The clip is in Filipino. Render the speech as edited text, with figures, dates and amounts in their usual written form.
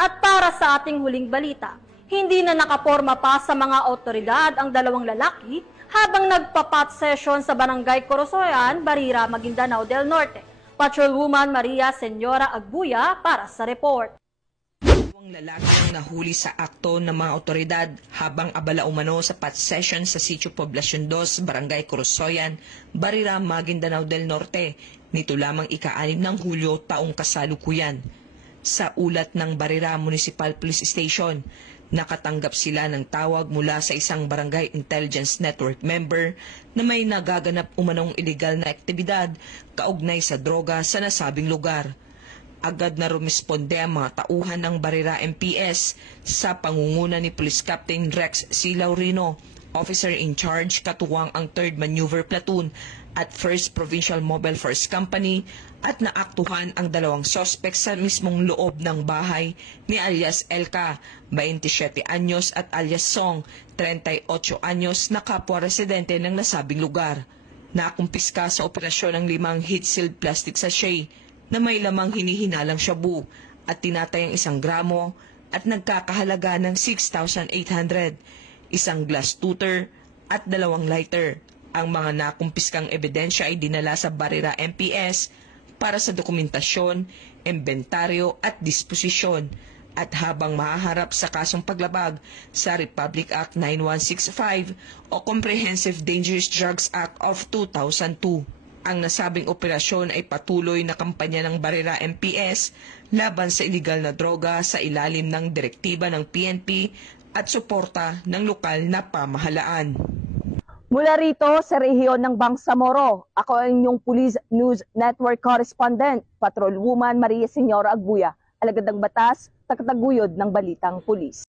At para sa ating huling balita, hindi na nakaporma pa sa mga otoridad ang dalawang lalaki habang nagpa-pot session sa Barangay Corosoyan, Barira, Maguindanao del Norte. Patrolwoman Maria Senyora Agbuya para sa report. Dalawang lalaki ang nahuli sa akto ng mga otoridad habang abala umano sa pot session sa Sitio Poblacion 2, Barangay Corosoyan, Barira, Maguindanao del Norte, nito lamang ika-6 ng Hulyo taong kasalukuyan. Sa ulat ng Barira Municipal Police Station, nakatanggap sila ng tawag mula sa isang Barangay Intelligence Network member na may nagaganap umanong iligal na aktibidad kaugnay sa droga sa nasabing lugar. Agad na rumisponde ang mga tauhan ng Barira MPS sa pangunguna ni Police Captain Rex C. Laurino, Officer in Charge katuwang ang 3rd Maneuver Platoon at 1st Provincial Mobile Force Company at naaktuhan ang dalawang suspect sa mismong loob ng bahay ni alias Elka, 27 anyos at alias Song, 38 anyos na kapwa residente ng nasabing lugar. Nakumpiska sa operasyon ang 5 heat-sealed plastic sachet na may lamang hinihinalang shabu at tinatayang 1 gramo at nagkakahalaga ng 6,800, isang glass tutor at 2 lighter. Ang mga nakumpiskang ebidensya ay dinala sa Barira MPS para sa dokumentasyon, inventaryo at disposisyon at habang mahaharap sa kasong paglabag sa Republic Act 9165 o Comprehensive Dangerous Drugs Act of 2002. Ang nasabing operasyon ay patuloy na kampanya ng Barira MPS laban sa iligal na droga sa ilalim ng direktiba ng PNP at suporta ng lokal na pamahalaan. Mula rito sa rehiyon ng Bangsamoro, ako ang inyong Police News Network Correspondent, Patrolwoman Maria Senyora Agbuya, alagad ng batas, tagataguyod ng balitang pulis.